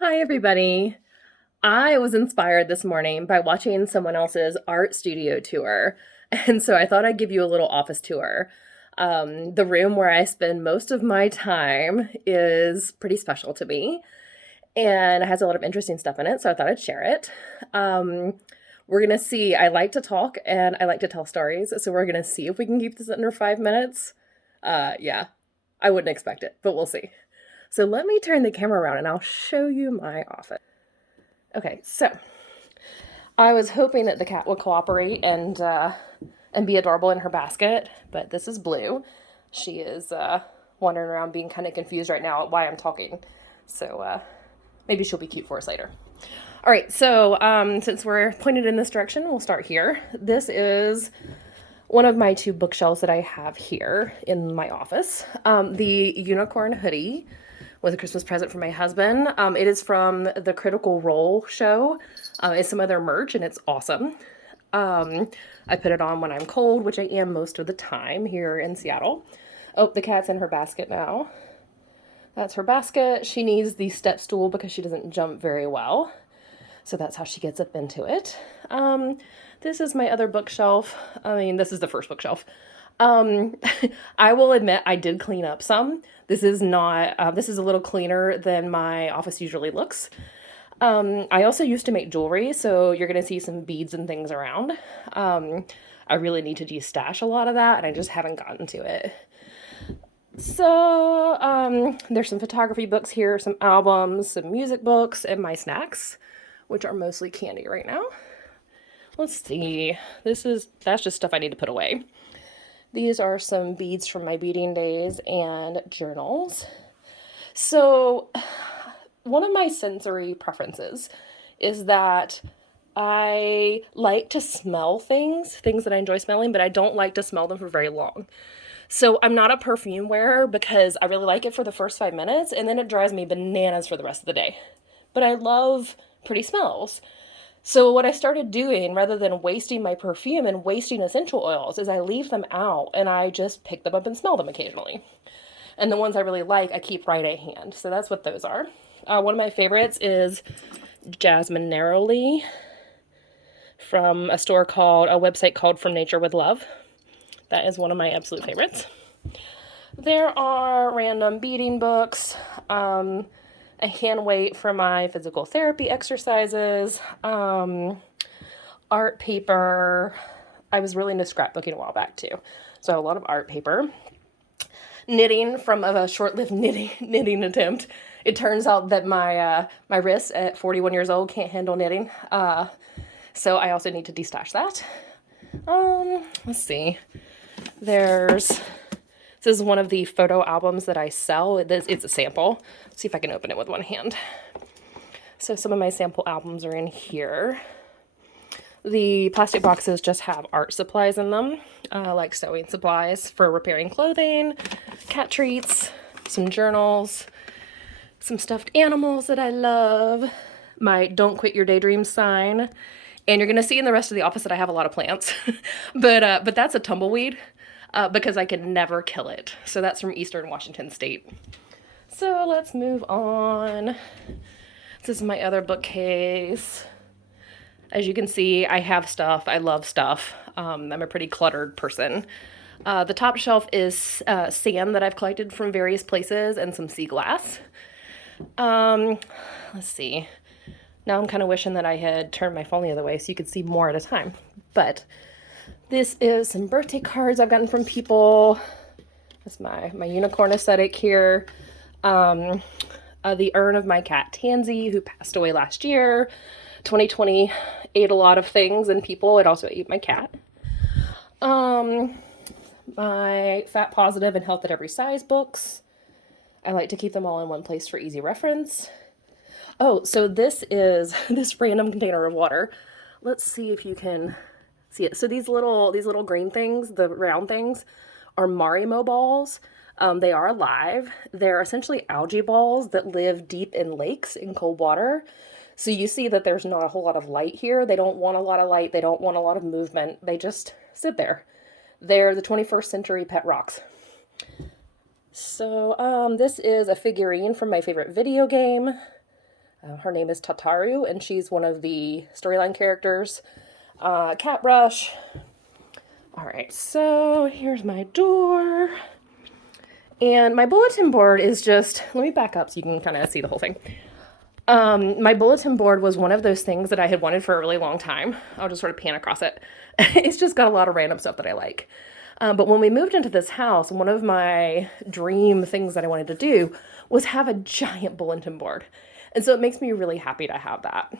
Hi, everybody. I was inspired this morning by watching someone else's art studio tour. And so I thought I'd give you a little office tour. The room where I spend most of my time is pretty special to me and it has a lot of interesting stuff in it. So I thought I'd share it. Um, we're going to see. I like to talk and I like to tell stories. So we're going to see if we can keep this under 5 minutes. Yeah, I wouldn't expect it, but we'll see. So let me turn the camera around and I'll show you my office. Okay, so I was hoping that the cat would cooperate and be adorable in her basket, but this is Blue. She is wandering around being kind of confused right now at why I'm talking. So maybe she'll be cute for us later. All right, so since we're pointed in this direction, we'll start here. This is one of my two bookshelves that I have here in my office. The unicorn hoodie was a Christmas present for my husband. It is from the Critical Role show. It's some of their merch, and it's awesome. I put it on when I'm cold, which I am most of the time here in Seattle. Oh, the cat's in her basket now. That's her basket. She needs the step stool because she doesn't jump very well. So that's how she gets up into it. This is my other bookshelf. I mean, this is the first bookshelf. Um, I will admit I did clean up some. This is not, this is a little cleaner than my office usually looks. I also used to make jewelry, so you're going to see some beads and things around. I really need to de-stash a lot of that, and I just haven't gotten to it. So, there's some photography books here, some albums, some music books, and my snacks, which are mostly candy right now. Let's see. That's just stuff I need to put away. These are some beads from my beading days and journals. So, one of my sensory preferences is that I like to smell things that I enjoy smelling, but I don't like to smell them for very long. So I'm not a perfume wearer because I really like it for the first 5 minutes and then it drives me bananas for the rest of the day. But I love pretty smells. So what I started doing rather than wasting my perfume and wasting essential oils is I leave them out and I just pick them up and smell them occasionally. And the ones I really like, I keep right at hand. So that's what those are. One of my favorites is Jasmine Narrowly from a website called From Nature with Love. That is one of my absolute favorites. There are random beading books, a hand weight for my physical therapy exercises, art paper. I was really into scrapbooking a while back too. So a lot of art paper. Knitting from a short-lived knitting attempt. It turns out that my wrists at 41 years old can't handle knitting. So I also need to de-stash that. Let's see. This is one of the photo albums that I sell. It's a sample. Let's see if I can open it with one hand. So some of my sample albums are in here. The plastic boxes just have art supplies in them, like sewing supplies for repairing clothing, cat treats, some journals, some stuffed animals that I love, my Don't Quit Your Daydreams sign, and you're going to see in the rest of the office that I have a lot of plants. but that's a tumbleweed because I can never kill it. So that's from Eastern Washington State. So let's move on. This is my other bookcase. As you can see, I have stuff. I love stuff. I'm a pretty cluttered person. The top shelf is sand that I've collected from various places and some sea glass. Let's see. Now I'm kind of wishing that I had turned my phone the other way so you could see more at a time. But this is some birthday cards I've gotten from people. That's my unicorn aesthetic here. The urn of my cat Tansy, who passed away last year. 2020 ate a lot of things and people. It also ate my cat. My Fat Positive and Health at Every Size books. I like to keep them all in one place for easy reference. Oh, so this is this random container of water. Let's see if you can see it. So these little green things, the round things, are Marimo Balls. They are alive. They're essentially algae balls that live deep in lakes in cold water. So you see that there's not a whole lot of light here. They don't want a lot of light. They don't want a lot of movement. They just sit there. They're the 21st century pet rocks. So this is a figurine from my favorite video game. Her name is Tataru, and she's one of the storyline characters. Cat brush. All right, so here's my door. And my bulletin board is just, let me back up so you can kind of see the whole thing. My bulletin board was one of those things that I had wanted for a really long time. I'll just sort of pan across it. It's just got a lot of random stuff that I like. But when we moved into this house, one of my dream things that I wanted to do was have a giant bulletin board. And so it makes me really happy to have that.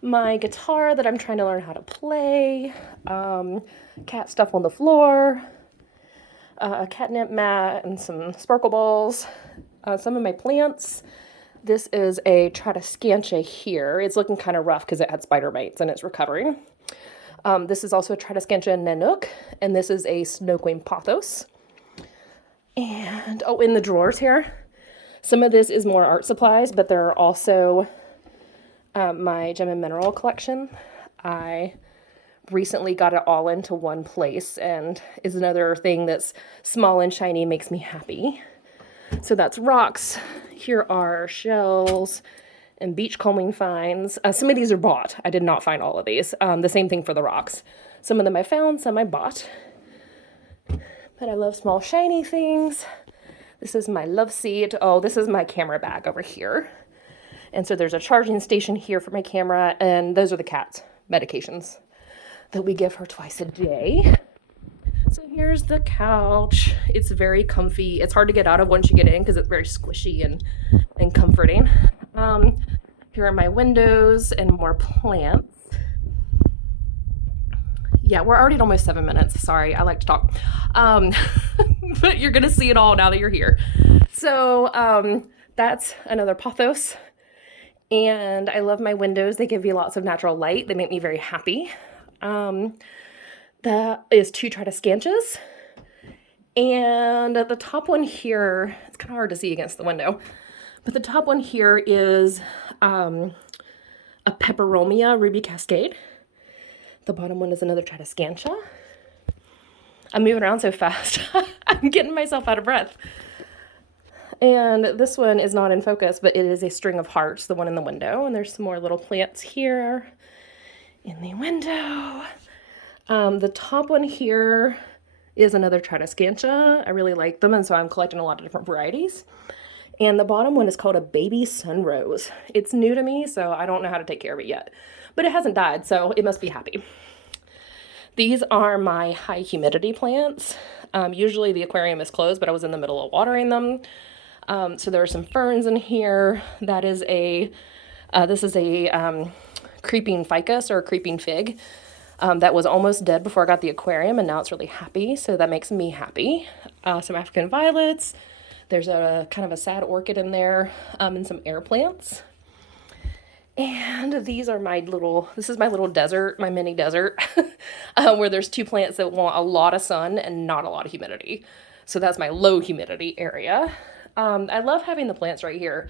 My guitar that I'm trying to learn how to play, cat stuff on the floor, a catnip mat and some sparkle balls, some of my plants. This is a Tradescantia here. It's looking kind of rough because it had spider mites and it's recovering. This is also a Tradescantia nanouk, and this is a snow queen pothos. And, oh, in the drawers here, some of this is more art supplies, but there are also my gem and mineral collection. I recently got it all into one place, and is another thing that's small and shiny, makes me happy. So that's rocks. Here are shells and beachcombing finds. Some of these are bought. I did not find all of these. The same thing for the rocks. Some of them I found, some I bought. But I love small shiny things. This is my love seat. Oh, this is my camera bag over here. And so there's a charging station here for my camera, and those are the cat's medications that we give her twice a day. So here's the couch. It's very comfy. It's hard to get out of once you get in because it's very squishy and comforting. Here are my windows and more plants. Yeah, we're already at almost 7 minutes. Sorry, I like to talk. But you're gonna see it all now that you're here. So that's another pothos. And I love my windows. They give you lots of natural light. They make me very happy. That is 2 Tradescantias. And the top one here, it's kind of hard to see against the window, but the top one here is a Peperomia ruby cascade. The bottom one is another Tradescantia. I'm moving around so fast. I'm getting myself out of breath. And this one is not in focus, but it is a string of hearts, the one in the window. And there's some more little plants here in the window. The top one here is another Tradescantia. I really like them, and so I'm collecting a lot of different varieties. And the bottom one is called a baby sunrose. It's new to me, so I don't know how to take care of it yet. But it hasn't died, so it must be happy. These are my high humidity plants. Usually the aquarium is closed, but I was in the middle of watering them. So there are some ferns in here. That is this is a creeping ficus or a creeping fig that was almost dead before I got the aquarium, and now it's really happy, so that makes me happy. Some African violets. There's a kind of a sad orchid in there, and some air plants. And these are this is my little desert, my mini desert, where there's 2 plants that want a lot of sun and not a lot of humidity. So that's my low humidity area. I love having the plants right here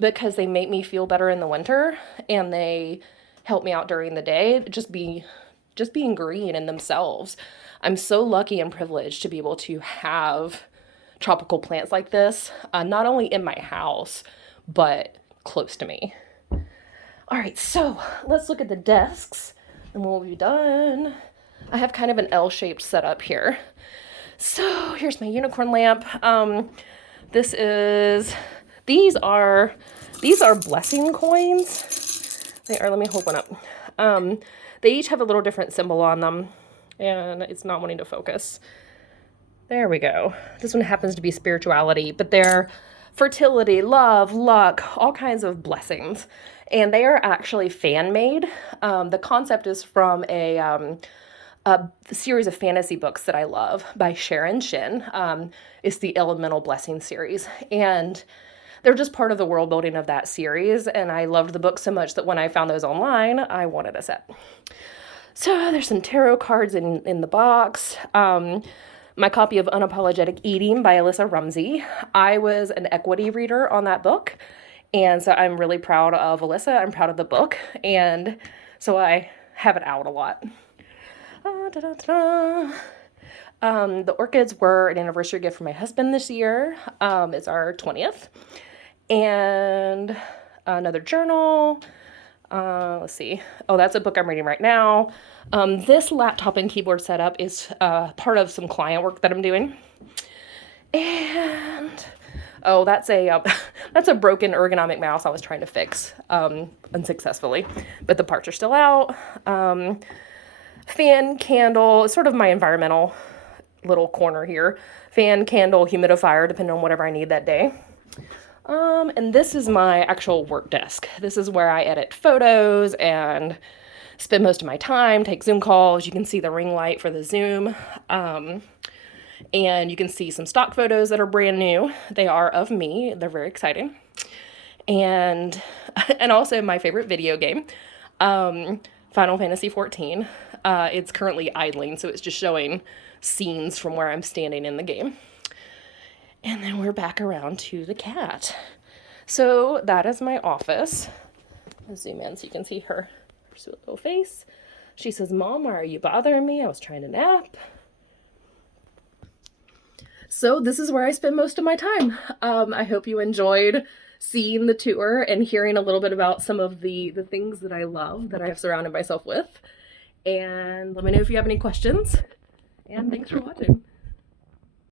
because they make me feel better in the winter, and they help me out during the day, just being green in themselves. I'm so lucky and privileged to be able to have tropical plants like this, not only in my house, but close to me. All right, so let's look at the desks and we'll be done. I have kind of an L-shaped setup here. So here's my unicorn lamp. These are blessing coins. Let me hold one up. They each have a little different symbol on them, and it's not wanting to focus. There we go. This one happens to be spirituality, but they're fertility, love, luck, all kinds of blessings. And they are actually fan-made. The concept is from a series of fantasy books that I love by Sharon Shin. It's the Elemental Blessing series. And they're just part of the world building of that series. And I loved the book so much that when I found those online, I wanted a set. So there's some tarot cards in the box. My copy of Unapologetic Eating by Alyssa Rumsey. I was an equity reader on that book. And so I'm really proud of Alyssa. I'm proud of the book. And so I have it out a lot. The orchids were an anniversary gift from my husband this year. It's our 20th. And another journal. Let's see. Oh, that's a book I'm reading right now. This laptop and keyboard setup is part of some client work that I'm doing. And oh, that's a that's a broken ergonomic mouse I was trying to fix unsuccessfully, but the parts are still out. Fan, candle, sort of my environmental little corner here. Fan, candle, humidifier, depending on whatever I need that day. And this is my actual work desk. This is where I edit photos and spend most of my time, take Zoom calls. You can see the ring light for the Zoom. And you can see some stock photos that are brand new. They are of me. They're very exciting. And also my favorite video game, Final Fantasy XIV. It's currently idling, so it's just showing scenes from where I'm standing in the game. And then we're back around to the cat. So that is my office. I'll zoom in so you can see her sweet little face. She says, "Mom, why are you bothering me? I was trying to nap." So this is where I spend most of my time. I hope you enjoyed seeing the tour and hearing a little bit about some of the things that I love, that I've surrounded myself with. And let me know if you have any questions. And thanks for watching.